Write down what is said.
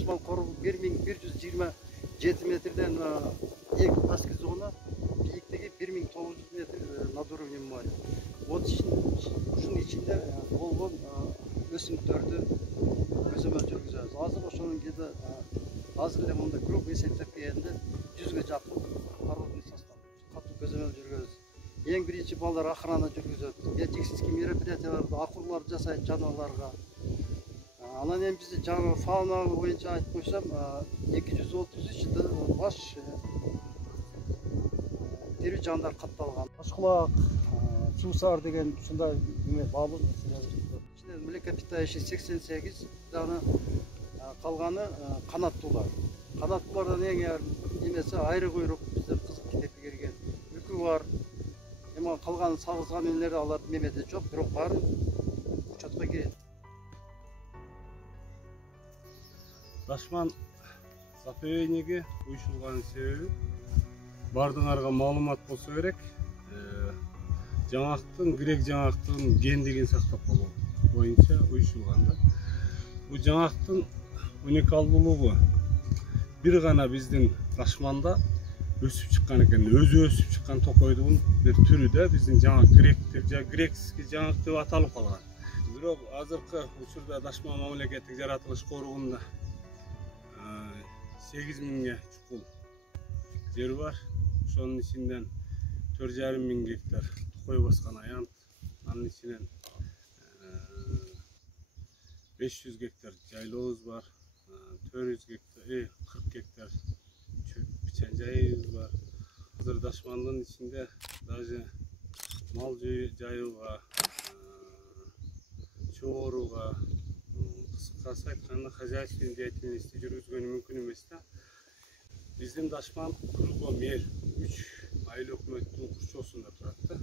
Дашман қорығы 1127 метрден ең басқа зона, биіктігі 1900 метр над уровнем моря. Ошының ішінде болған өсімдіктерді көзөмөл жүргіземіз. Азыр ошоның кеді азыр эле мында групп эсептеп келгенде 100ге жакын породный состав катуу көзөмөл жүргүзөбүз. Ең биринчи балдар охрана жүргүзөт. Биотехнический мероприятияларды, акурларды жасайт жаныбарларга. Анан эми бизде жаңы фауна боюнча айтып койсом, 233 баш тирүү жандар катталган. Башкулак, сусар деген ушундай балык. Млекопитающий 88, дана калганы канаттуулар. Канаттуулардан эң эмеси айры куйрук, бизде кызык кетип келген. Үкү бар. Эми калган сабызган элер алар мемеде жок, бирок баары учетко кирет. Дашман заповедниги уюшулганын себеби бардыңарга маалымат болсо керек. Жаңактын, грек жаңактын гендигин сактап калуу боюнча уюшулган да. Бул жаңактын уникалдуулугу бир гана биздин Дашманда өсүп чыккан экен. Өзү өсүп чыккан токойдун бир түрү да биздин жаңа гректер, грекский жаңак деп аталып калган. Бирок азыркы учурда Дашман мамлекеттик жаратылыш коруугунда 8000ге чукул жер бар. Ошонун ичинден 4,5 гектар токой баскан аянт, анын ичинен 500 гектар жайлообуз бар, 400 гектар, 40 гектар пичен жайыбыз бар. Азыр Дашмандын ичинде даже мал жайууга, чогууруга, кыскасы айтканда хозяйственный деятельность жүргүзгөнү мүмкүн эмес да. Биздин Дашман кругом эл 3 айыл өкмөттүн курчоосунда турат да.